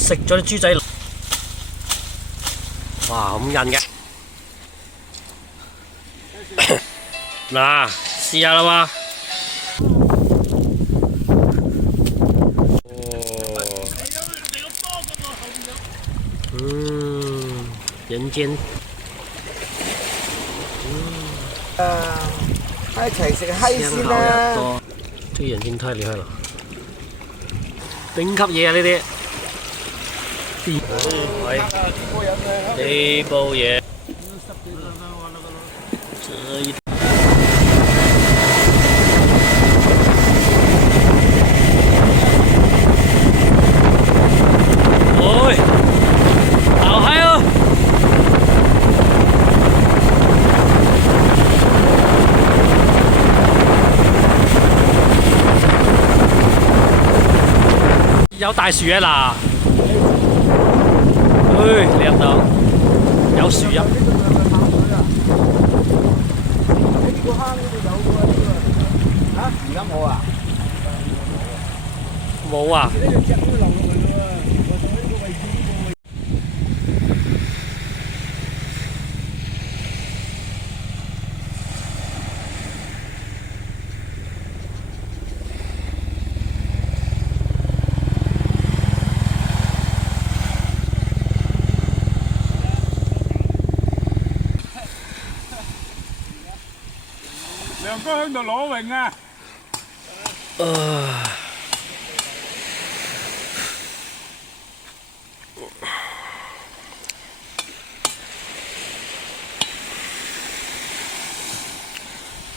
食咗啲豬仔。哇，咁韌嘅。嗱，試下啦嘛。人間。一齊食閪先啦！啲人真太厲害啦，頂級嘢啊呢啲。呢煲嘢。喂，好嗨哦！有大樹啊嗱，你入到有樹蔭。呢個坑呢度有嘅喎，嚇？而家冇啊？冇啊？呢條石都流落嚟嘅喎，我就喺呢個位置呢個位。梁哥喺度攞泳啊！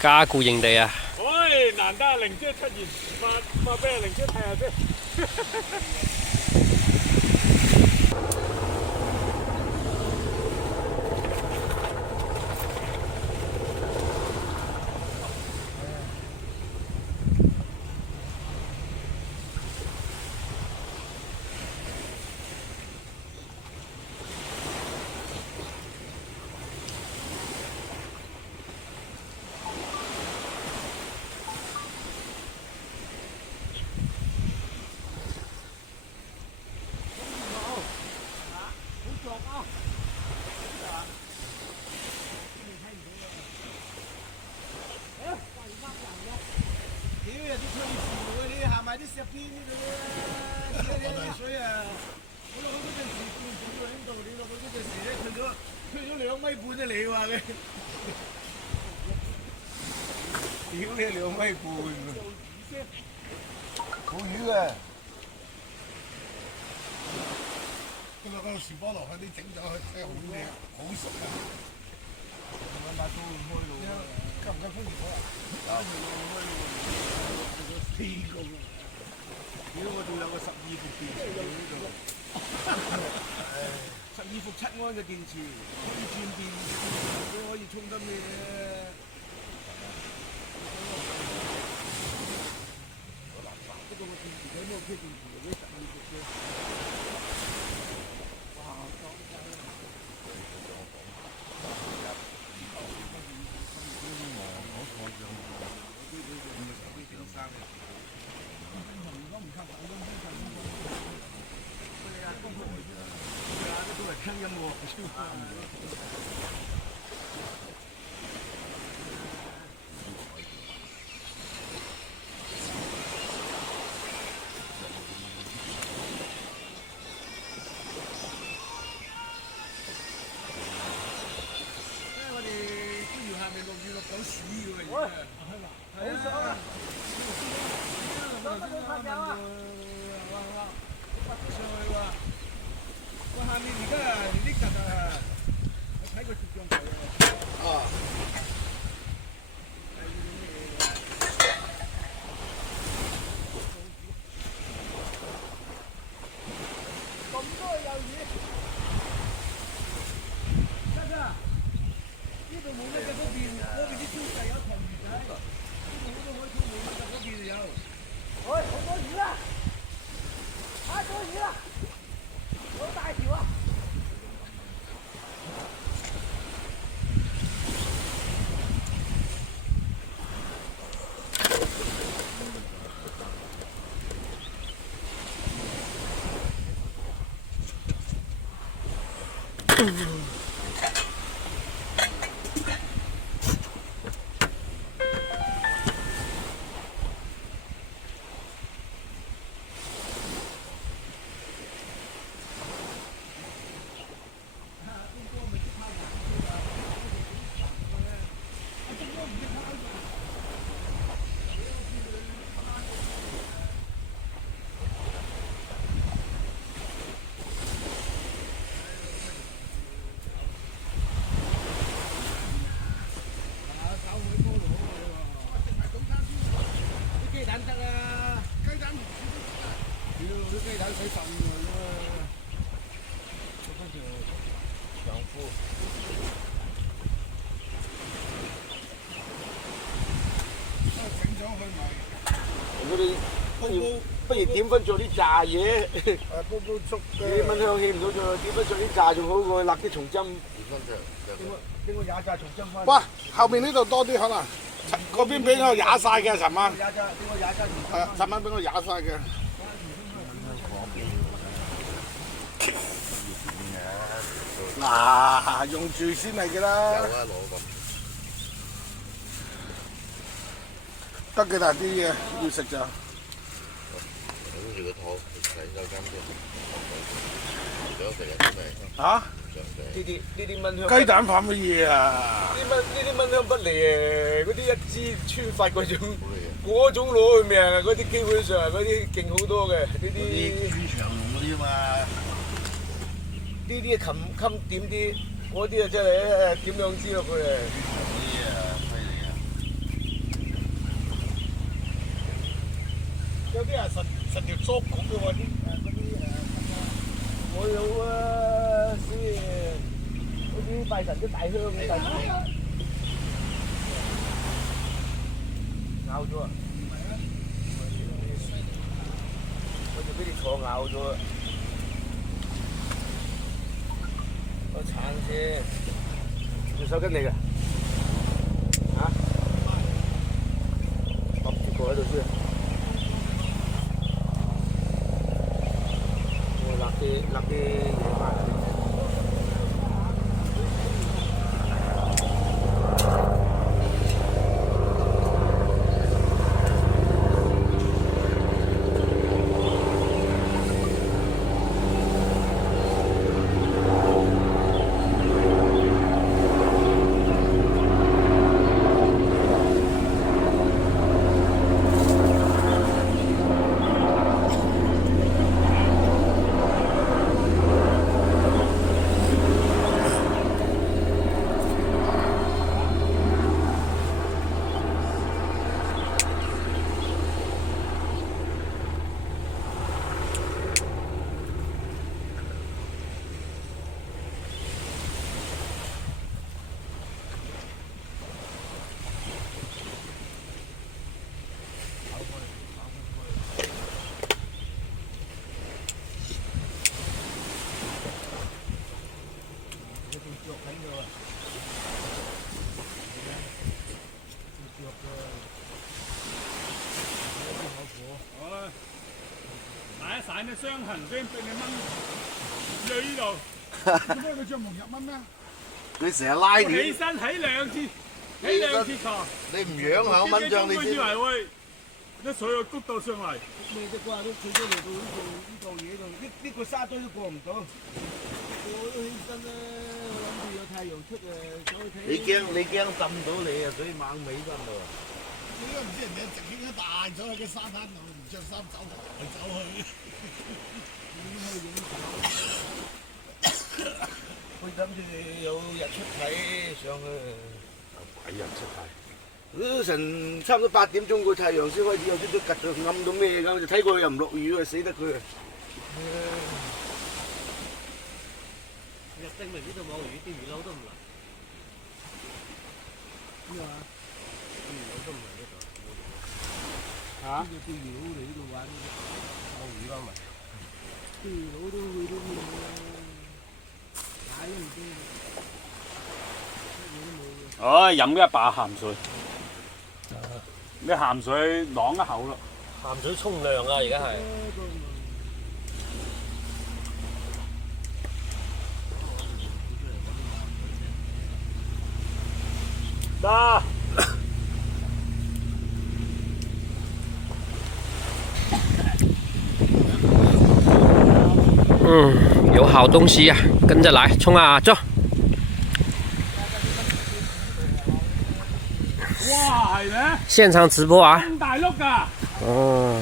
加固營地啊！喂，難得玲姐出現，發俾阿玲姐睇下先。啲石邊呢度啊，啲水啊，我落去嗰陣時見到喺度，你落去嗰陣時咧退咗2米半啊！你話嘅，屌你2米半喎，冇魚嘅。今日嗰個樹菠蘿嗰啲整咗真係好靚，好熟啊！揾把刀開路，急唔急風熱火啊？有4個。屌我仲有個12伏電池喺呢度，12伏7安嘅電池，可以轉電，都可以充得咩咧？不過個電池睇咩車電池嗰啲12伏嘅，哇！裝曬啦！聽音樂，我哋天橋下面落雨落狗屎㗎喎，而家係啊，我下面而家連啲趌啊，我睇個攝像頭啊。咁多有魚，得唔得？呢度冇乜嘅，嗰邊啲超細有條魚仔，呢度好多海草冇乜嘅，嗰邊就有。喂，好多魚啦！太多魚啦！好大條啊！雞蛋得啊！雞蛋屌啲雞蛋使浸㗎喎，做翻條長褲。整咗去賣。我哋不如點翻做啲炸嘢，煲粥你蚊香起唔到咗，點翻做啲炸仲好過辣啲松針。邊個廿炸重針翻？哇！後面呢度多啲可能，嗰邊俾我踩晒嘅尋晚。廿炸，邊個廿炸重針？係啊，尋晚俾我踩晒嘅。嗱，用住先嚟嘅啦。有啊，攞咁。得嘅，但係啲嘢要食咋。攞住個肚，洗手間先。想食啊，真係。嚇？呢啲蚊香。雞蛋飯乜嘢啊？呢啲蚊香不離誒，嗰啲一支穿法嗰種攞去命啊！嗰啲基本上嗰啲勁好多嘅，呢啲。豬長龍嗰啲嘛。呢啲襟點啲，嗰啲啊真係點兩支落去啊！嗰啲啊，犀利啊！有啲係實條竹咁嘅喎，我有啊，先嗰啲拜神啲大香咁咬咗啊！我就俾你坐咬咗啊！我鏟先，條手巾嚟嘅，嚇？揼住個喺度先。我立啲嘢翻嚟。洗一洗啲傷痕先，俾你掹喺呢度。點解佢着蒙入蚊咩？佢成日拉起點，身起兩次床。你唔養下蚊帳你先。以為會啲水會谷到上嚟。未得啩？都取咗嚟到呢度嘢度，呢個沙堆都過唔到。我都起身啦，諗住有太陽出誒，走去睇。你驚浸到你啊，所以猛尾㗎嘛。你都唔知人哋直情一大咗喺個沙灘度，唔着衫走嚟走去。佢諗住有日出睇上去。鬼日出太！成差唔多8點鐘個太陽先開始有啲都趌到暗到咩咁，就睇過佢又唔落雨啊，死得佢啊！證明呢度冇魚，啲魚佬都唔嚟。咩話？啲魚佬都唔嚟呢度。嚇？啲魚佬嚟呢度玩，有魚啦咪。啲魚佬都去到呢度啦，解都唔知。唉，飲一把鹹水，啲鹹水啷一口咯。鹹水沖涼啊！而家係。得。有好东西呀、跟着来，冲啊，走！哇，係咩？现场直播啊！咁大碌㗎！哦，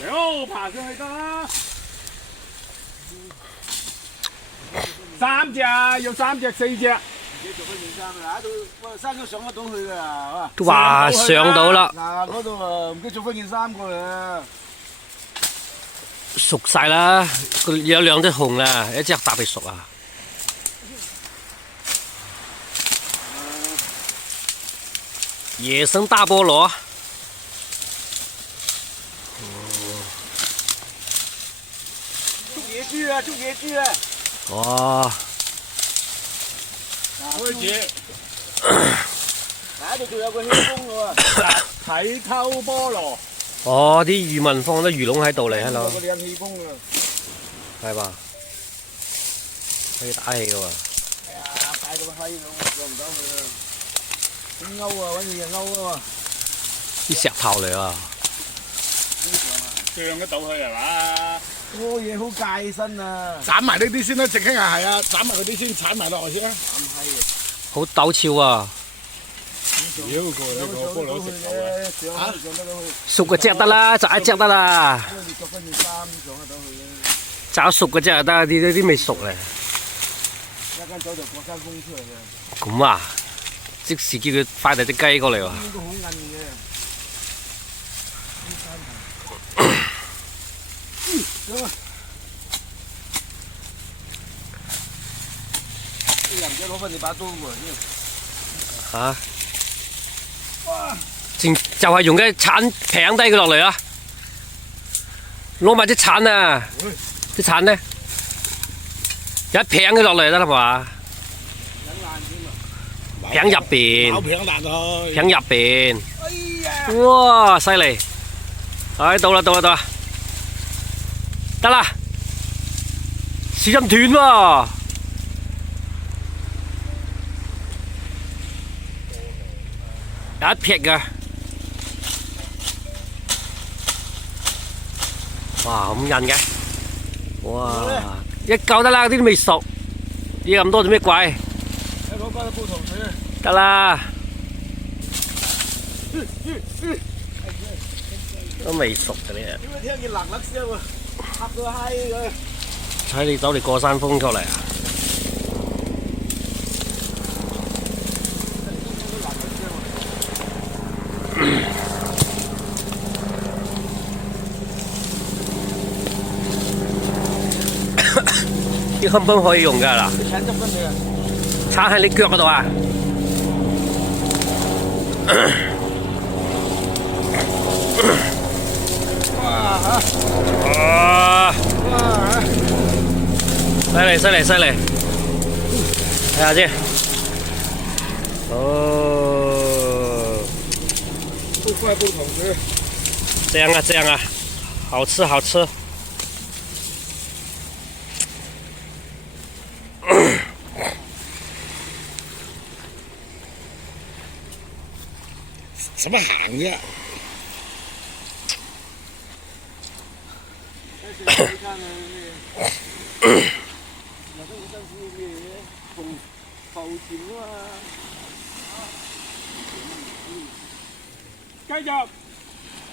屌，爬上去得啦。3隻啊，要3隻4隻。你做翻件衫啦，到山都上得到去噶，哇，上到啦，嗱嗰度啊，唔記得做翻件衫過嚟啊！熟晒啦，佢有兩隻紅啦，一隻特別熟啊！野生大菠蘿，捉野豬啊，捉野豬啊！哦，開始嗱，喺度仲有個氣功嘅喎，睇透菠蘿。哦，啲漁民放咗魚籠喺度嚟喺度，有個靚氣功啊！係吧？可以打氣嘅喎。哎呀，大到個閪咁，上唔到去啊！咁勾啊，揾嘢就勾啊嘛！啲石頭嚟啊！上得到去係嘛？多嘢好戒身啊！斬埋呢啲先啦，直兄啊，係啊，斬埋嗰啲先，鏟埋落去先啦。咁閪嘅，好陡峭啊！屌個呢個菠蘿食到啊！上得到去，熟嘅隻得啦，就一隻得啦，因為你着翻件衫上得到去咧，找熟嘅隻就得，啲未熟咧。一間走就過山風出嚟嘅，咁啊！即時叫佢快遞隻雞過嚟喎。應該好韌嘅。上啊！啲人唔使攞翻你把刀喎，嚇！就係用嘅鏟平低佢落嚟啊！攞埋隻鏟啊！啲鏟咧，一平佢落嚟得啦嘛？平入邊，咬平爛佢。平入邊。哎呀！哇！犀利！唉，到啦，到啦，到啦！得啦！小心斷喎！有一撇㗎。哇！咁韌嘅，哇！一嚿得啦，啲都未熟，要咁多做咩鬼？你攞翻啲煲糖水啊！得啦，都未熟嘅呢。點解聽見嗱嗱聲喎？嚇到閪佢！睇你走嚟過山風出嚟啊！啲根本可以用㗎啦，鏟執翻你啊！鏟喺你腳嗰度啊！哇啊！哇！犀利犀利犀利！睇下先。哦，都快煲糖水。正啊正啊，好吃好吃。使乜行啫？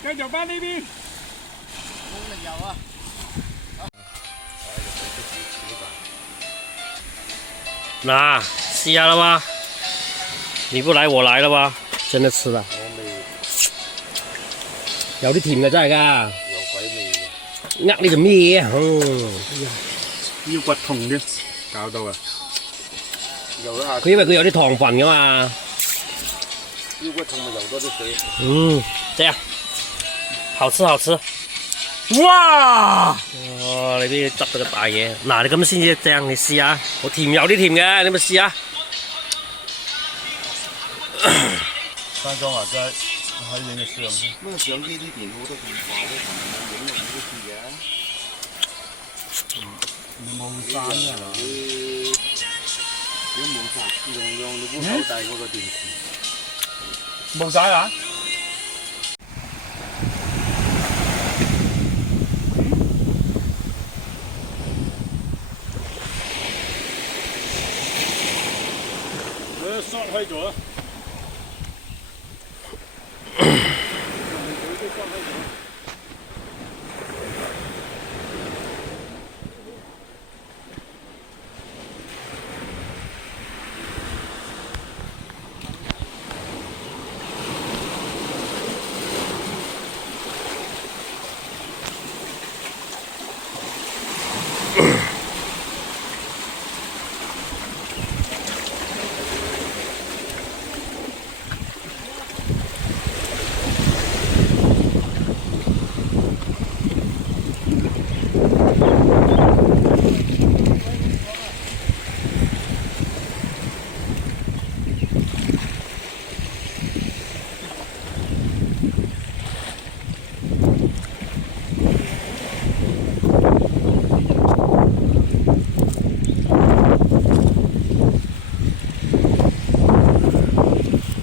繼續翻呢邊。那試下啦吧，你不來我來了吧，真的吃啦。有啲甜嘅真係㗎。有鬼味嘅。呃你做咩啊？腰骨痛添，搞到啊！佢因為佢有啲糖分㗎嘛。腰骨痛咪游多啲水。這樣，好吃好吃。哇！哇！你啲執到個大嘢，嗱你咁先至正，你試下，好甜有啲甜嘅，你咪試下。山莊啊，真係喺影嘅相。咩相機呢邊好多電話都同人影落呢啲嘅。你冇山啊？如果冇山，用你估好大嗰個電視。冇晒啊！縮開咗。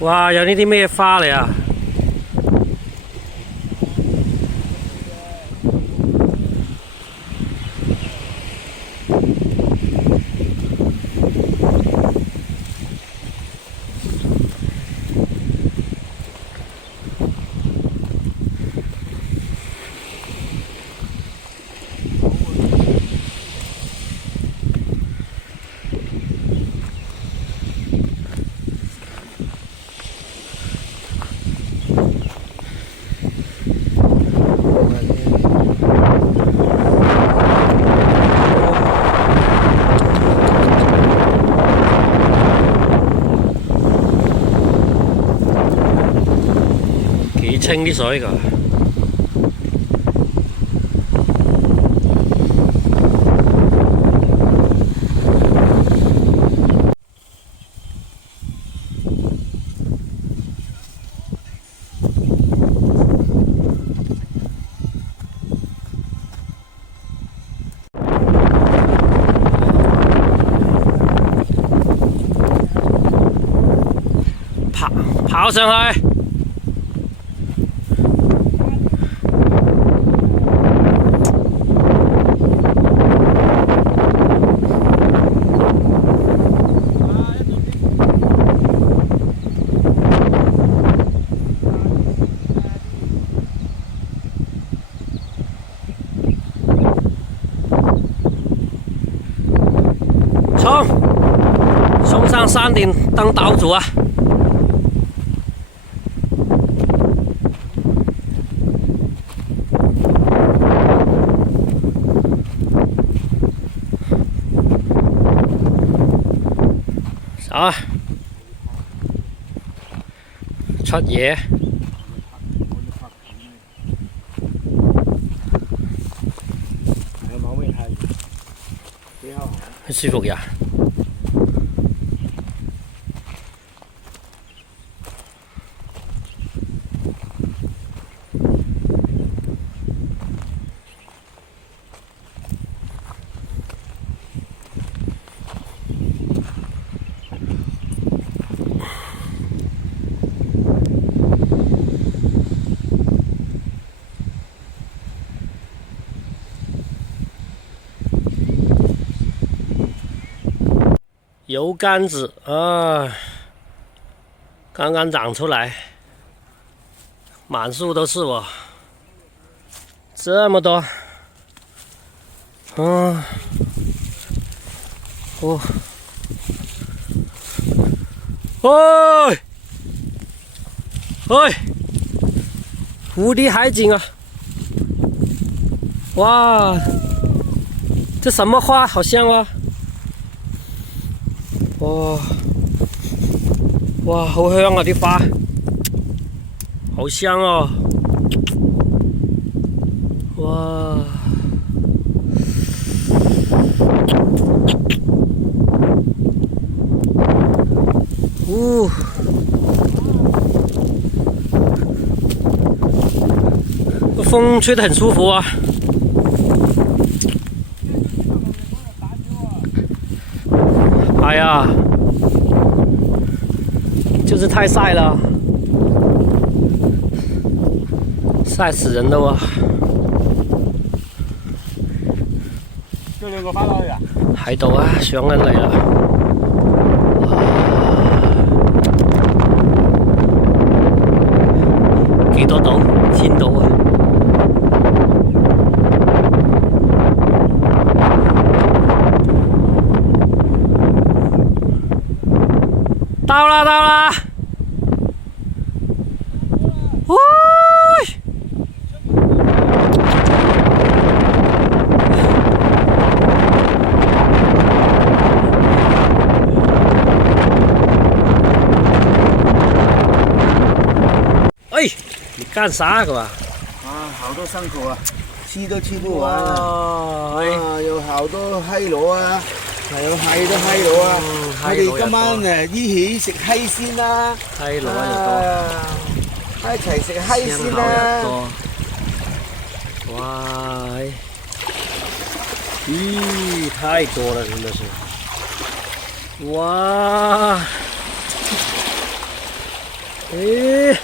哇！有呢啲咩花嚟啊？幾清啲水㗎。跑上去。冲！冲上山顶当岛主啊！啊！出嘢！舒服呀！油柑子啊，刚刚长出来，满树都是哦，这么多，哦，喂，喂，无敌海景啊！哇，这什么花？好香啊！哇！哇，好香啊啲花，好香哦！哇！风吹得很舒服啊！哎呀，就是太晒了。晒死人了啊！叫兩個翻落去啊！喺度啊，上緊嚟啦！幾多度？1000度啊！到啦到啦！喂！哎，你干啥哥？啊，好多牲口啊，吃都吃不完啊！哇！啊，有好多閪螺啊，係有閪多閪螺啊！我哋今晚誒一起食閪先啦！閪佬又一齊食閪多，先生蠔又啦！多。哇！咦，太多了，真的是。哇！誒，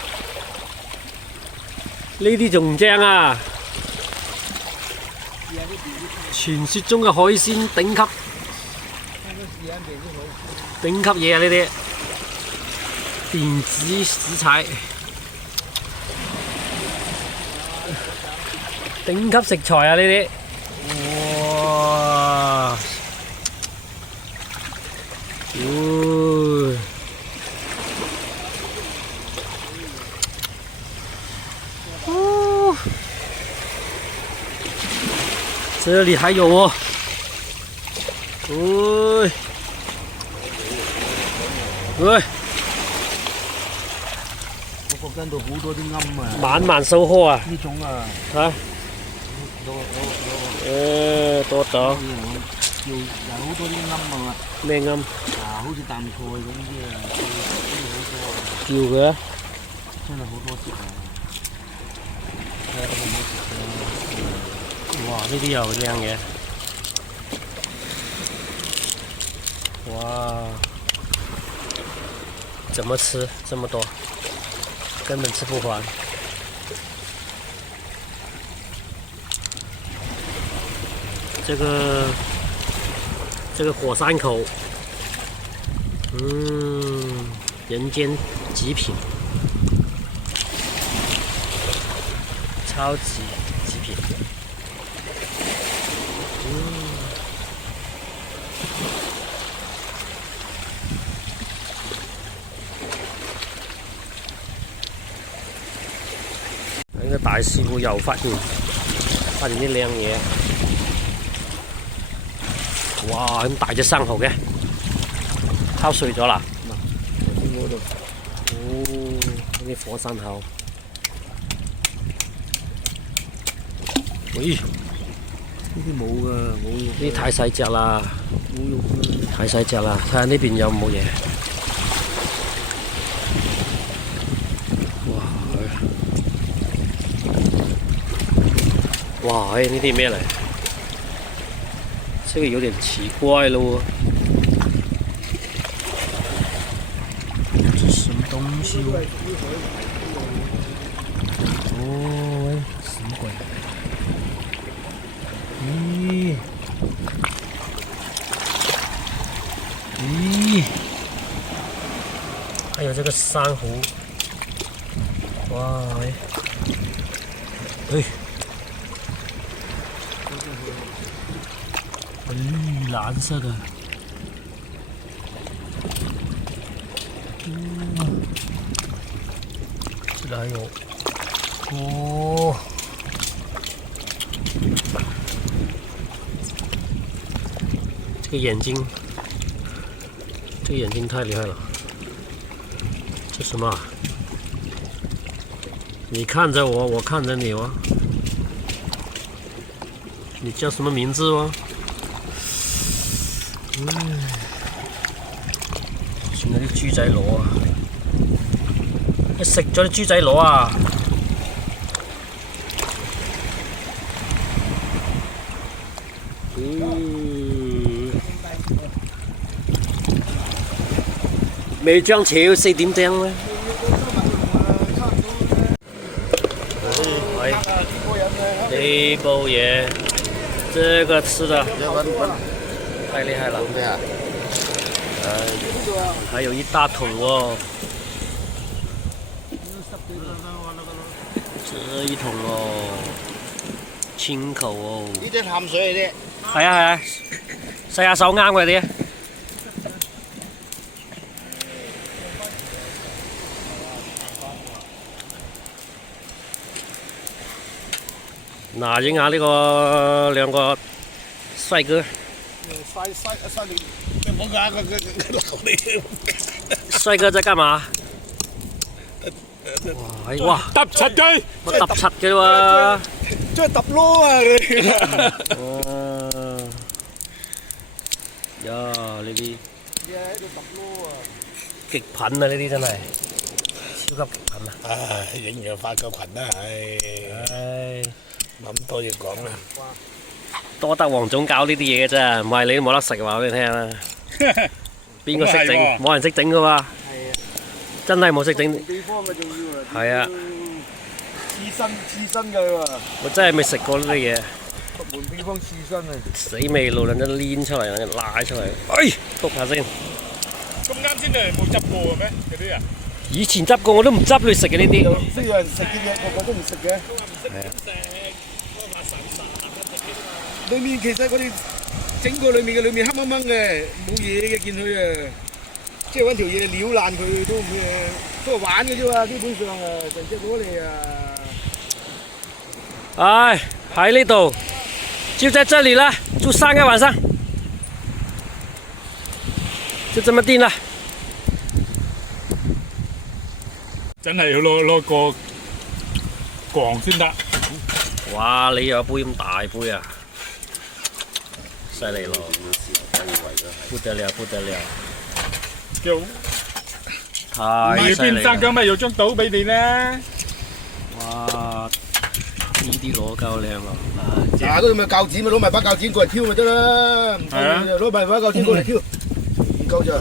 呢啲仲唔正啊？傳說中嘅海鮮頂級嘢啊！呢啲電子食材，頂級食材啊！呢啲，哇！这里还有哦，喂，我覺得好多啲鵪啊！滿滿收穫啊！呢種啊，啊，多咗，有好多啲鵪啊！咩啱？啊，好似淡菜咁啲啊，叫佢啊！真係好多隻啊！哇！呢啲又靚嘅，哇！怎麼吃這麼多？根本吃不完。這個火山口，人間極品，超級極品。呢個大師傅又發現啲靚嘢，哇！咁大隻生蠔嘅，烤碎咗啦。哦，呢啲火山口，喂！呢啲冇噶，冇肉。呢啲太細隻啦，冇肉㗎。太細隻啦。睇下呢邊有冇嘢。哇！呢啲咩嚟？這個有點奇怪咯。這什麼東西哦？哦，什麼鬼？咦？咦？還有這個珊瑚。哇！哎。藍色的，這裡還有，哦，這個眼睛，太厲害了，這什麼？你看着我，我看着你哦。你叫什麼名字哦？算係啲豬仔螺啊！一食咗啲豬仔螺啊！未漲潮4點鐘咧。给包爷，这个吃的要稳稳，太厉害了。对啊，还有一大桶哦，这一桶哦，清口哦。呢啲淡水嚟係啊係啊，洗下手啱佢啲。嗱，影下呢個兩個帥哥，嘥你，你唔好搞佢鬧你。帥哥在幹嘛？哇！揼柒佢，乜揼柒嘅喎？即係揼囉啊佢。呀，呢啲極品啊！呢啲真係超級極品啊！唉，影樣發個群啦，唉，冇咁多嘢講啦。多得黃總搞呢啲嘢嘅啫，唔係你都冇得食話俾你聽啦。邊個識整？冇人識整噶喎。真係冇識整。地方嘅仲要啊。係啊。刺身㗎喎。我真係未食過呢啲嘢。門地方刺身啊。死味路撚真攣出嚟，拉出嚟。哎，篤下先。咁啱先你冇執過嘅咩？嗰啲啊？以前執過我都唔執你食嘅呢啲。都有人食嘅嘢，個個都唔食嘅。裏面其實我哋整個裏面嘅黑掹掹嘅，冇嘢嘅，見佢啊，即係揾條嘢撩爛佢都唔都係玩嘅啫嘛，基本上啊，成隻攞嚟啊。哎，喺呢度，就在這裡啦，住3個晚上，就這麼定啦。真係要攞個鋼先得。哇！你有杯咁大杯啊！犀利咯，不得了，不得了，叫太犀利邊生啦！薑咪有張島俾你啦。哇！呢啲攞夠靚啊！嗱，嗰度咪鉸剪咪攞埋把鉸剪過嚟挑咪得啦，唔夠你攞埋把鉸剪過嚟挑，唔夠咋？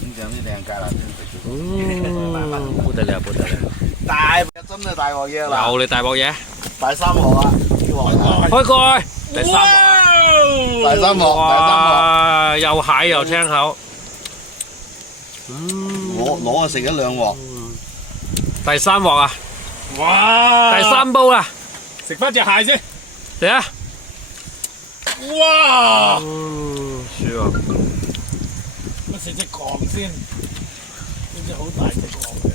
影相啲靚格啦，不得了，不得了！大真係大鑊嘢啦，有你大鑊嘢，第三鑊啦，開蓋，第3鑊，第三鑊，哇！又蟹又青口，攞啊食咗2鑊，第3鑊啊！哇！第3煲啦，食翻隻蟹先。嚟啊！哇！舒啊！乜食隻鋼先？呢隻好大隻鋼嘅，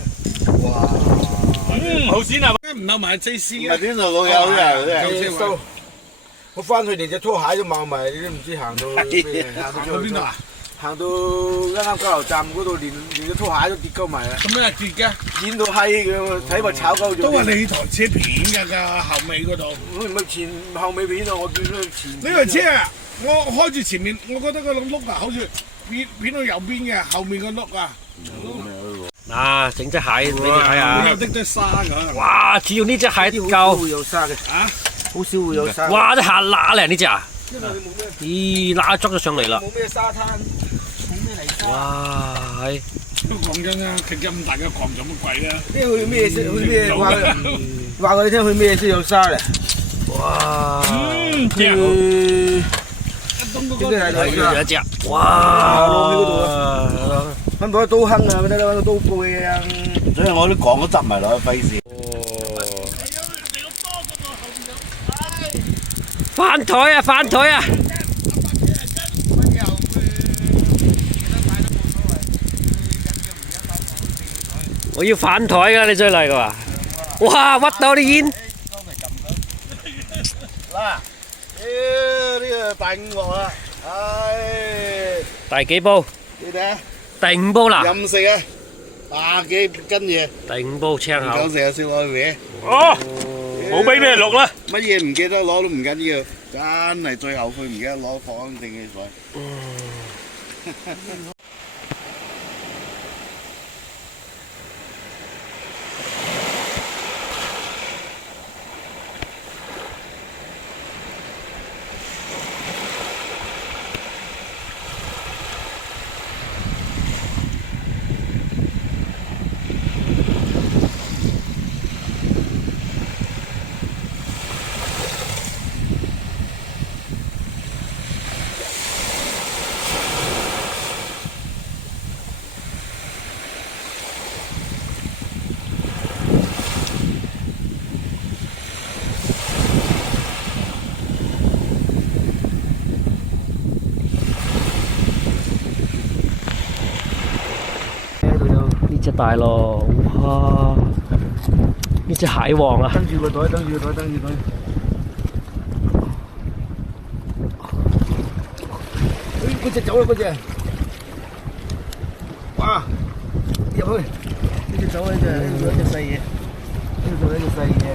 哇！好鮮啊！唔撈埋 J C 嘅，唔係邊度老友嘅？收我翻去連隻拖鞋都掹埋，你都唔知行到咩？行到邊度啊？行到啱啱交流站嗰度，連隻拖鞋都跌鳩埋啦！咁咩跌嘅？剪到閪嘅，睇埋炒鳩咗。都話你台車片㗎後尾嗰度。我唔係前後尾片啊，我見到前。呢個車啊，我開住前面，我覺得個碌啊，好似片到右邊嘅，後面個碌啊。嗱，整隻蟹俾你睇下。有啲沙㗎。哇！只要呢隻蟹夠，會有沙嘅啊，好少會有沙。哇！啲蟹乸嚟呢隻啊！因為佢冇咩咦，乸捉咗上嚟啦！冇咩沙灘，冇咩泥沙。哇！係都講真啦，佢咁大嘅礦做乜鬼啊？因為佢咩色？佢咩話佢哋聽佢咩色有沙咧？哇！正佢東嗰個有一隻，哇！落去嗰度啊！揾到刀坑啊，咪得啦，揾到刀布嘅啊！所以我啲鋼都執埋落去，費事。翻台啊！翻台啊！我要反台㗎，你再嚟個啊！哇，屈到啲煙。嗱，呢個第5鑊啦，唉，第幾煲？你睇下，第5煲啦。任食啊，20幾斤嘢，第5煲青口。唔夠食就燒落去搲。哦，冇俾你錄啦。乜嘢唔記得攞都唔緊要，真係最後悔唔記得攞放定嘅水。隻大咯，哇！呢隻蟹王啊！等住個袋，等住個袋，等住佢。哎，嗰隻走啦，嗰隻。哇！入去，呢隻走啦，呢隻，呢隻細嘢，呢隻細嘢。